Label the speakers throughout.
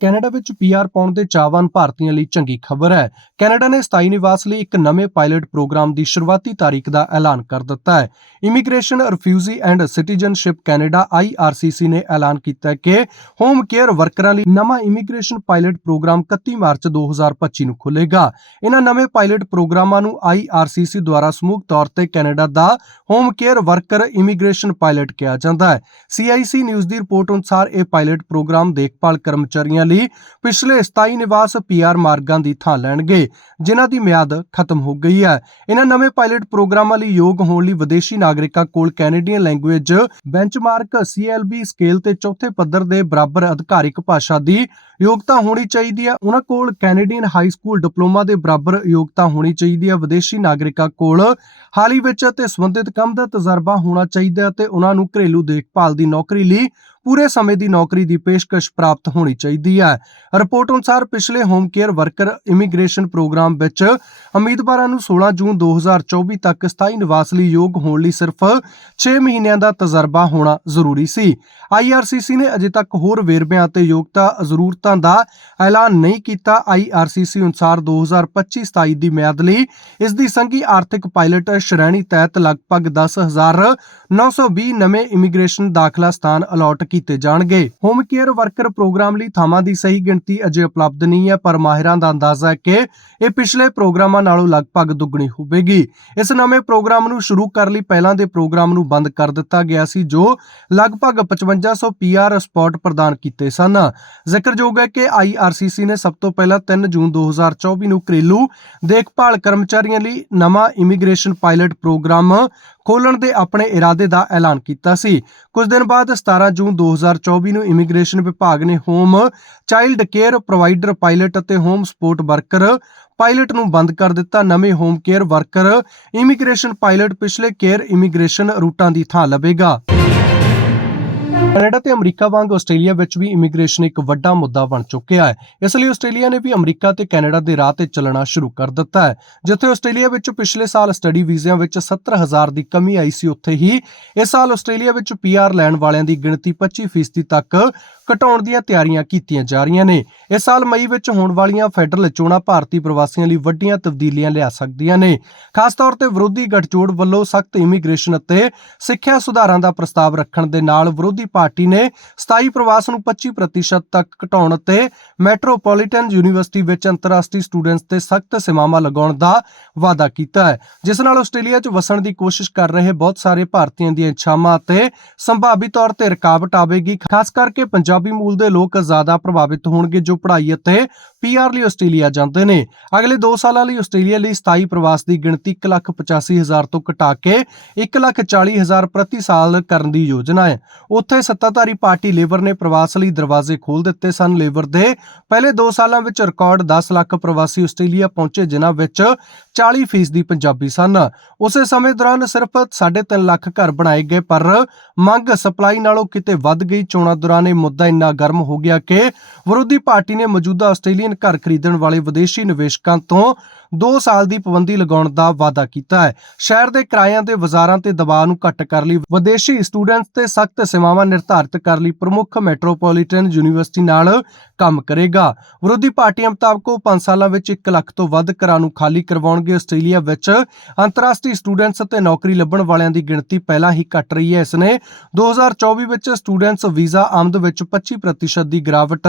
Speaker 1: Canada ਵਿੱਚ PR ਪਾਉਣ ਦੇ ਚਾਹਵਾਨ ਭਾਰਤੀਆਂ ਲਈ ਚੰਗੀ ਖਬਰ ਹੈ। ਕੈਨੇਡਾ ਨੇ ਸਥਾਈ ਨਿਵਾਸ ਲਈ ਇੱਕ ਨਵੇਂ ਪਾਇਲਟ ਪ੍ਰੋਗਰਾਮ ਦੀ ਸ਼ੁਰੂਆਤੀ ਤਾਰੀਖ ਦਾ ਐਲਾਨ ਕਰ ਦਿੱਤਾ ਹੈ। Immigration refugee and citizenship Canada IRCC ਨੇ ਐਲਾਨ ਕੀਤਾ ਕਿ ਹੋਮ ਕੇਅਰ ਵਰਕਰਾਂ ਲਈ ਨਵਾਂ ਇਮੀਗ੍ਰੇਸ਼ਨ ਪਾਇਲਟ ਪ੍ਰੋਗਰਾਮ 31 ਮਾਰਚ 2025 ਨੂੰ ਖੁੱਲੇਗਾ ਇਹਨਾਂ ਨਵੇਂ ਪਾਇਲਟ ਪ੍ਰੋਗਰਾਮਾਂ ਨੂੰ IRCC ਦੁਆਰਾ ਸਮੂਹ ਤੌਰ ਤੇ ਕੈਨੇਡਾ ਦਾ home care worker immigration pilot ਕਿਹਾ ਜਾਂਦਾ ਹੈ। CIC ਨਿਊਜ਼ ਦੀ ਰਿਪੋਰਟ ਅਨੁਸਾਰ ਇਹ ਪਾਇਲਟ ਪ੍ਰੋਗਰਾਮ ਦੇਖਭਾਲ ਕਰਮਚਾਰੀਆਂ ਲਈ ਪਿਛਲੇ ਸਥਾਈ ਨਿਵਾਸ ਪੀਆਰ ਮਾਰਗਾਂ ਦੀ ਥਾਂ ਲੈਣਗੇ, ਜਿਨ੍ਹਾਂ ਦੀ ਮਿਆਦ ਖਤਮ ਹੋ ਗਈ ਹੈ। ਇਹਨਾਂ ਨਵੇਂ ਪਾਇਲਟ ਪ੍ਰੋਗਰਾਮਾਂ ਲਈ ਯੋਗ ਹੋਣ ਲਈ ਵਿਦੇਸ਼ੀ ਨਾਗਰਿਕਾਂ ਕੋਲ Canadian language benchmark CLB scale ਤੇ ਚੌਥੇ ਪੱਧਰ ਦੇ ਬਰਾਬਰ ਅਧਿਕਾਰਿਕ ਭਾਸ਼ਾ ਦੀ ਯੋਗਤਾ ਹੋਣੀ ਚਾਹੀਦੀ ਹੈ। ਉਹਨਾਂ ਕੋਲ ਕੈਨੇਡੀਅਨ ਹਾਈ ਸਕੂਲ ਡਿਪਲੋਮਾ ਦੇ ਬਰਾਬਰ ਯੋਗਤਾ ਹੋਣੀ ਚਾਹੀਦੀ ਹੈ। ਵਿਦੇਸ਼ੀ ਨਾਗਰਿਕਾਂ ਕੋਲ ਹਾਲ ਹੀ ਵਿੱਚ ਅਤੇ ਸੰਬੰਧਿਤ ਕੰਮ ਦਾ ਤਜਰਬਾ ਹੋਣਾ ਚਾਹੀਦਾ ਹੈ ਤੇ ਉਹਨਾਂ ਨੂੰ ਘਰੇਲੂ ਦੇਖਭਾਲ ਦੀ ਨੌਕਰੀ ਲਈ ਪੂਰੇ ਸਮੇਂ ਦੀ ਨੌਕਰੀ ਦੀ ਪੇਸ਼ਕਸ਼ ਪ੍ਰਾਪਤ ਹੋਣੀ ਚਾਹੀਦੀ ਹੈ। ਰਿਪੋਰਟ ਅਨੁਸਾਰ ਪਿਛਲੇ home care worker immigration program ਵਿੱਚ ਉਮੀਦਵਾਰਾਂ ਨੂੰ 16 ਜੂਨ 2024 ਤੱਕ ਸਥਾਈ ਨਿਵਾਸ ਲਈ ਯੋਗ ਹੋਣ ਲਈ ਸਿਰਫ 6 ਮਹੀਨਿਆਂ ਦਾ ਤਜਰਬਾ ਹੋਣਾ ਜ਼ਰੂਰੀ ਸੀ। IRCC ਨੇ ਅਜੇ ਤੱਕ ਹੋਰ ਵੇਰਵਿਆਂ ਅਤੇ ਯੋਗਤਾ ਜ਼ਰੂਰਤਾਂ ਦਾ ਐਲਾਨ ਨਹੀਂ ਕੀਤਾ। IRCC ਅਨੁਸਾਰ 2025-27 ਦੀ ਮਿਆਦ ਲਈ ਇਸ ਦੀ ਸੰਘੀ ਆਰਥਿਕ ਪਾਇਲਟ ਸ਼੍ਰੇਣੀ ਤਹਿਤ ਲਗਭਗ 10920 ਨਵੇਂ ਇਮੀਗ੍ਰੇਸ਼ਨ ਦਾਖਲਾ ਸਥਾਨ ਅਲਾਟ ਕੀਤੇ ਜਾਣਗੇ। ਹੋਮ ਕੇਅਰ ਵਰਕਰ ਪ੍ਰੋਗਰਾਮ ਲਈ ਥਾਵਾਂ ਦੀ ਸਹੀ ਗਿਣਤੀ ਅਜੇ ਉਪਲਬਧ ਨਹੀਂ ਹੈ, ਪਰ ਮਾਹਿਰਾਂ ਦਾ ਅੰਦਾਜ਼ਾ ਹੈ ਕਿ ਇਹ ਪਿਛਲੇ ਪ੍ਰੋਗਰਾਮਾਂ ਨਾਲੋਂ ਲਗਭਗ ਦੁੱਗਣੀ ਹੋਵੇਗੀ। ਇਸ ਨਵੇਂ ਪ੍ਰੋਗਰਾਮ ਨੂੰ ਸ਼ੁਰੂ ਕਰਨ ਲਈ ਪਹਿਲਾਂ ਦੇ ਪ੍ਰੋਗਰਾਮ ਨੂੰ ਬੰਦ ਕਰ ਦਿੱਤਾ ਗਿਆ ਸੀ, ਜੋ ਲਗਭਗ 5500 ਪੀਆਰ ਸਪੌਟ ਪ੍ਰਦਾਨ ਕੀਤੇ ਸਨ। ਜ਼ਿਕਰਯੋਗ ਹੈ ਕਿ IRCC ਨੇ ਸਭ ਤੋਂ ਪਹਿਲਾਂ 3 ਜੂਨ 2024 ਨੂੰ ਘਰੇਲੂ ਦੇਖਭਾਲ ਕਰਮਚਾਰੀਆਂ ਲਈ ਨਵਾਂ ਇਮੀਗ੍ਰੇਸ਼ਨ ਪਾਇਲਟ ਪ੍ਰੋਗਰਾਮ ਖੋਲਣ ਦੇ ਆਪਣੇ ਇਰਾਦੇ ਦਾ ਐਲਾਨ ਕੀਤਾ ਸੀ। ਕੁਝ ਦਿਨ ਬਾਅਦ 17 ਜੂਨ 2024 ਨੂੰ ਇਮੀਗ੍ਰੇਸ਼ਨ ਵਿਭਾਗ ਨੇ home child care provider pilot ਅਤੇ ਹੋਮ ਸਪੋਰਟ ਵਰਕਰ ਪਾਇਲਟ ਨੂੰ ਬੰਦ ਕਰ ਦਿੱਤਾ। ਨਵੇਂ home care worker immigration pilot ਪਿਛਲੇ ਕੇਅਰ ਇਮੀਗ੍ਰੇਸ਼ਨ ਰੂਟਾਂ ਦੀ ਥਾਂ ਲਵੇਗਾ ਕੈਨੇਡਾ ਤੇ ਅਮਰੀਕਾ ਵਾਂਗ ਆਸਟ੍ਰੇਲੀਆ ਵਿੱਚ ਵੀ ਇਮੀਗ੍ਰੇਸ਼ਨ ਇੱਕ ਵੱਡਾ ਮੁੱਦਾ ਬਣ ਚੁੱਕਿਆ ਹੈ। ਇਸ ਲਈ ਆਸਟ੍ਰੇਲੀਆ ਨੇ ਵੀ ਅਮਰੀਕਾ ਤੇ ਕੈਨੇਡਾ ਦੇ ਰਾਹ ਤੇ ਚੱਲਣਾ ਸ਼ੁਰੂ ਕਰ ਦਿੱਤਾ ਹੈ, ਜਿੱਥੇ ਆਸਟ੍ਰੇਲੀਆ ਵਿੱਚ ਪਿਛਲੇ ਸਾਲ ਸਟੱਡੀ ਵੀਜ਼ਿਆਂ ਵਿੱਚ 70000 ਦੀ ਕਮੀ ਆਈ ਸੀ, ਉੱਥੇ ਹੀ ਇਸ ਸਾਲ ਆਸਟ੍ਰੇਲੀਆ ਵਿੱਚ ਪੀਆਰ ਲੈਣ ਵਾਲਿਆਂ ਦੀ ਗਿਣਤੀ 25% ਤੱਕ ਘਟਾਉਣ ਦੀਆਂ ਤਿਆਰੀਆਂ ਕੀਤੀਆਂ ਜਾ ਰਹੀਆਂ ਨੇ। ਇਸ ਸਾਲ ਮਈ ਵਿੱਚ ਹੋਣ ਵਾਲੀਆਂ ਫੈਡਰਲ ਚੋਣਾਂ ਭਾਰਤੀ ਪ੍ਰਵਾਸੀਆਂ ਲਈ ਵੱਡੀਆਂ ਤਬਦੀਲੀਆਂ ਲਿਆ ਸਕਦੀਆਂ ਨੇ। ਖਾਸ ਤੌਰ ਤੇ ਵਿਰੋਧੀ ਗਠਜੋੜ ਵੱਲੋਂ ਸਖਤ ਇਮੀਗ੍ਰੇਸ਼ਨ ਅਤੇ ਸਿੱਖਿਆ ਸੁਧਾਰਾਂ ਦਾ ਪ੍ਰਸਤਾਵ ਰੱਖਣ ਦੇ ਨਾਲ ਵਿਰੋਧੀ ਪਾਰਟੀ ਨੇ ਸਥਾਈ ਪ੍ਰਵਾਸ ਨੂੰ 25% ਤੱਕ ਘਟਾਉਣ ਅਤੇ ਮੈਟਰੋਪੋਲੀਟਨ ਯੂਨੀਵਰਸਿਟੀ ਵਿੱਚ ਅੰਤਰਰਾਸ਼ਟਰੀ ਸਟੂਡੈਂਟਸ ਤੇ ਸਖਤ ਸੀਮਾਵਾਂ ਲਗਾਉਣ ਦਾ ਵਾਅਦਾ ਕੀਤਾ ਹੈ। ਜਿਸ ਨਾਲ ਆਸਟ੍ਰੇਲੀਆ 'ਚ ਵਸਣ ਦੀ ਕੋਸ਼ਿਸ਼ ਕਰ ਰਹੇ ਬਹੁਤ ਸਾਰੇ ਭਾਰਤੀਆਂ ਦੀਆਂ ਇੱਛਾਵਾਂ ਅਤੇ ਸੰਭਾਵੀ ਤੌਰ ਤੇ ਰੁਕਾਵਟ ਆਵੇਗੀ। ਖਾਸ ਕਰਕੇ ਪੰਜਾਬੀ ਮੂਲ ਦੇ ਲੋਕ ਜ਼ਿਆਦਾ ਪ੍ਰਭਾਵਿਤ ਹੋਣਗੇ ਜੋ ਪੜ੍ਹਾਈ ਅਤੇ ਪੀਆਰ ਲਈ ਆਸਟ੍ਰੇਲੀਆ ਜਾਂਦੇ ਨੇ। ਅਗਲੇ 2 ਸਾਲਾਂ ਲਈ ਆਸਟ੍ਰੇਲੀਆ ਲਈ ਸਥਾਈ ਪ੍ਰਵਾਸ ਦੀ ਗਿਣਤੀ 185000 ਤੋਂ ਘਟਾ ਕੇ 140000 ਪ੍ਰਤੀ ਸਾਲ ਕਰਨ ਦੀ ਯੋਜਨਾ ਹੈ। ਉੱਥੇ ਸੱਤਾਧਾਰੀ ਪਾਰਟੀ ਲੇਬਰ ਨੇ ਪ੍ਰਵਾਸ ਲਈ ਦਰਵਾਜ਼ੇ ਖੋਲ ਦਿੱਤੇ ਸਨ। ਲੇਬਰ ਦੇ ਪਹਿਲੇ 2 ਸਾਲਾਂ ਵਿੱਚ ਰਿਕਾਰਡ 10 ਲੱਖ ਪ੍ਰਵਾਸੀ ਆਸਟ੍ਰੇਲੀਆ ਪਹੁੰਚੇ, ਜਿਨ੍ਹਾਂ ਵਿੱਚ 40% ਪੰਜਾਬੀ ਸਨ। ਉਸੇ ਸਮੇਂ ਦੌਰਾਨ ਸਿਰਫ 3.5 ਲੱਖ ਘਰ ਬਣਾਏ ਗਏ, ਪਰ ਮੰਗ ਸਪਲਾਈ ਨਾਲੋਂ ਕਿਤੇ ਵੱਧ ਗਈ। ਚੋਣਾਂ ਦੌਰਾਨ ਇਹ ਮੁੱਦਾ ਇੰਨਾ ਗਰਮ ਹੋ ਗਿਆ ਕਿ ਵਿਰੋਧੀ ਪਾਰਟੀ ਨੇ ਮੌਜੂਦਾ ਆਸਟ੍ਰੇਲੀਆ ਆਸਟ੍ਰੇਲੀਅਨ ਘਰ ਖਰੀਦਣ ਵਾਲੇ ਵਿਦੇਸ਼ੀ ਨਿਵੇਸ਼ਕਾਂ ਤੋਂ 2 ਸਾਲ ਦੀ ਪਾਬੰਦੀ ਲਗਾਉਣ ਦਾ ਵਾਅਦਾ ਕੀਤਾ ਹੈ। ਸ਼ਹਿਰ ਦੇ ਕਿਰਾਇਆਂ ਤੇ ਬਾਜ਼ਾਰਾਂ ਤੇ ਦਬਾਅ ਨੂੰ ਘੱਟ ਕਰਨ ਲਈ ਵਿਦੇਸ਼ੀ ਸਟੂਡੈਂਟਸ ਤੇ ਸਖਤ ਸੀਮਾਵਾਂ ਨਿਰਧਾਰਿਤ ਕਰਨ ਲਈ ਪ੍ਰਮੁੱਖ ਮੈਟਰੋਪੋਲੀਟਨ ਯੂਨੀਵਰਸਿਟੀ ਨਾਲ ਕੰਮ ਕਰੇਗਾ। ਵਿਰੋਧੀ ਪਾਰਟੀਆਂ ਮੁਤਾਬਕ ਉਹ 5 ਸਾਲਾਂ ਵਿੱਚ 1 ਲੱਖ ਤੋਂ ਵੱਧ ਘਰਾਂ ਨੂੰ ਖਾਲੀ ਕਰਵਾਉਣਗੇ। ਆਸਟ੍ਰੇਲੀਆ ਵਿੱਚ ਅੰਤਰਰਾਸ਼ਟਰੀ ਸਟੂਡੈਂਟਸ ਅਤੇ ਨੌਕਰੀ ਲੱਭਣ ਵਾਲਿਆਂ ਦੀ ਗਿਣਤੀ ਪਹਿਲਾਂ ਹੀ ਘਟ ਰਹੀ ਹੈ। ਇਸ ਨੇ 2024 ਵਿੱਚ ਸਟੂਡੈਂਟਸ ਵੀਜ਼ਾ ਆਮਦ ਵਿੱਚ 25% ਦੀ ਗਿਰਾਵਟ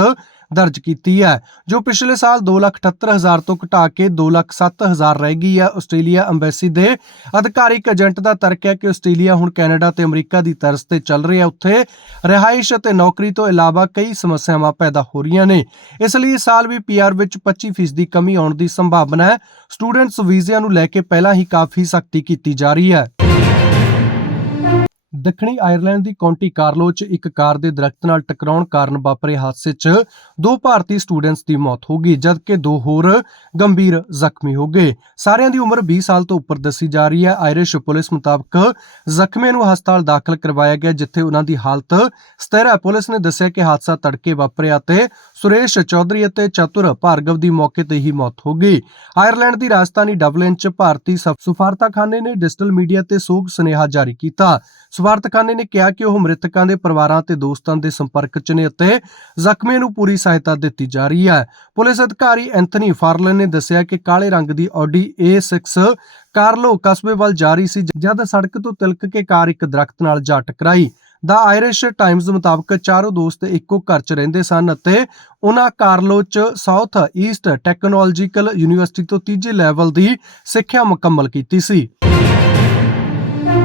Speaker 1: ਦਰਜ ਕੀਤੀ ਹੈ, ਜੋ ਪਿਛਲੇ ਸਾਲ 278000 ਤੋਂ ਘਟਾ ਕੇ 207000 ਰਹਿ ਗਈ ਹੈ ਆਸਟ੍ਰੇਲੀਆ ਐਮਬੈਸੀ ਦੇ। ਅਧਿਕਾਰਿਕ ਏਜੰਟ ਦਾ ਤਰਕ ਹੈ ਕਿ ਆਸਟ੍ਰੇਲੀਆ ਹੁਣ ਕੈਨੇਡਾ ਤੇ ਅਮਰੀਕਾ ਦੀ ਤਰਜ਼ ਤੇ ਚੱਲ ਰਿਹਾ ਉੱਥੇ। ਰਿਹਾਇਸ਼ ਅਤੇ ਨੌਕਰੀ ਤੋਂ ਇਲਾਵਾ ਕਈ ਸਮੱਸਿਆਵਾਂ ਪੈਦਾ ਹੋ ਰਹੀਆਂ ਨੇ। ਇਸ ਲਈ ਇਸ ਸਾਲ ਵੀ ਪੀਆਰ ਵਿੱਚ 25% ਦੀ ਕਮੀ ਆਉਣ ਦੀ ਸੰਭਾਵਨਾ ਹੈ। ਸਟੂਡੈਂਟਸ ਵੀਜ਼ਿਆਂ ਨੂੰ ਲੈ ਕੇ ਪਹਿਲਾਂ ਹੀ ਕਾਫੀ ਸਖਤੀ ਕੀਤੀ ਜਾ ਰਹੀ ਹੈ। ਦੱਖਣੀ ਆਇਰਲੈਂਡ ਦੀ ਕਾਉਂਟੀ ਕਾਰਲੋ 'ਚ ਇੱਕ ਕਾਰ ਦੇ ਦਰਖਤ ਨਾਲ ਟਕਰਾਉਣ ਕਾਰਨ ਵਾਪਰੇ ਹਾਦਸੇ 'ਚ ਦੋ ਭਾਰਤੀ ਸਟੂਡੈਂਟਸ ਦੀ ਮੌਤ ਹੋ ਗਈ, ਜਦਕਿ ਦੋ ਹੋਰ ਗੰਭੀਰ ਜ਼ਖਮੀ ਹੋ ਗਏ। ਸਾਰਿਆਂ ਦੀ ਉਮਰ 20 ਸਾਲ ਤੋਂ ਉੱਪਰ ਦੱਸੀ ਜਾ ਰਹੀ ਹੈ। ਆਇਰਿਸ਼ ਪੁਲਿਸ ਮੁਤਾਬਕ ਜ਼ਖਮੀਆਂ ਨੂੰ ਹਸਪਤਾਲ ਦਾਖਲ ਕਰਵਾਇਆ ਗਿਆ, ਜਿੱਥੇ ਉਹਨਾਂ ਦੀ ਹਾਲਤ ਸਥਿਰ ਹੈ। ਪੁਲਿਸ ਨੇ ਦੱਸਿਆ ਕਿ ਹਾਦਸਾ ਤੜਕੇ ਵਾਪਰਿਆ ਤੇ ਸੁਰੇਸ਼ ਚੌਧਰੀ ਅਤੇ ਚਤੁਰ ਭਾਰਗਵ ਦੀ ਮੌਕੇ ਤੇ ਹੀ ਮੌਤ ਹੋ ਗਈ। ਆਇਰਲੈਂਡ ਦੀ ਰਾਜਧਾਨੀ ਡਬਲਿਨ 'ਚ ਭਾਰਤੀ ਸਫਾਰਤਾਖਾਨੇ ਨੇ ਡਿਜੀਟਲ ਮੀਡੀਆ ਤੇ ਸੋਗ ਸੁਨੇਹਾ ਜਾਰੀ ਕੀਤਾ। ਸਵਾਰਥਖਾਨੇ ਨੇ ਕਿਹਾ ਕਿ ਉਹ ਮ੍ਰਿਤਕਾਂ ਦੇ ਪਰਿਵਾਰਾਂ ਤੇ ਦੋਸਤਾਂ ਦੇ ਸੰਪਰਕ 'ਚ ਨੇ ਅਤੇ ਜ਼ਖਮੀਆਂ ਨੂੰ ਪੂਰੀ ਸਹਾਇਤਾ ਦਿੱਤੀ ਜਾ ਰਹੀ ਹੈ। ਪੁਲਿਸ ਅਧਿਕਾਰੀ ਐਂਥਨੀ ਫਾਰਲਨ ਨੇ ਦੱਸਿਆ ਕਿ ਕਾਲੇ ਰੰਗ ਦੀ ਆਡੀ A6 ਕਾਰਲੋ ਕਸਬੇ ਵੱਲ ਜਾ ਰਹੀ ਸੀ, ਜਦ ਸੜਕ ਤੋਂ ਤਿਲਕ ਕੇ ਕਾਰ ਇੱਕ ਦਰਖਤ ਨਾਲ ਜਾ ਟਕਰਾਈ। ਦਾ ਆਇਰਿਸ਼ ਟਾਈਮਜ਼ ਮੁਤਾਬਕ ਚਾਰੋਂ ਦੋਸਤ ਇੱਕੋ ਘਰ 'ਚ ਰਹਿੰਦੇ ਸਨ ਅਤੇ ਉਹਨਾਂ ਕਾਰਲੋ 'ਚ ਸਾਊਥ ਈਸਟ ਟੈਕਨੋਲੋਜੀਕਲ ਯੂਨੀਵਰਸਿਟੀ ਤੋਂ ਤੀਜੇ ਲੈਵਲ ਦੀ ਸਿੱਖਿਆ ਮੁਕੰਮਲ ਕੀਤੀ ਸੀ।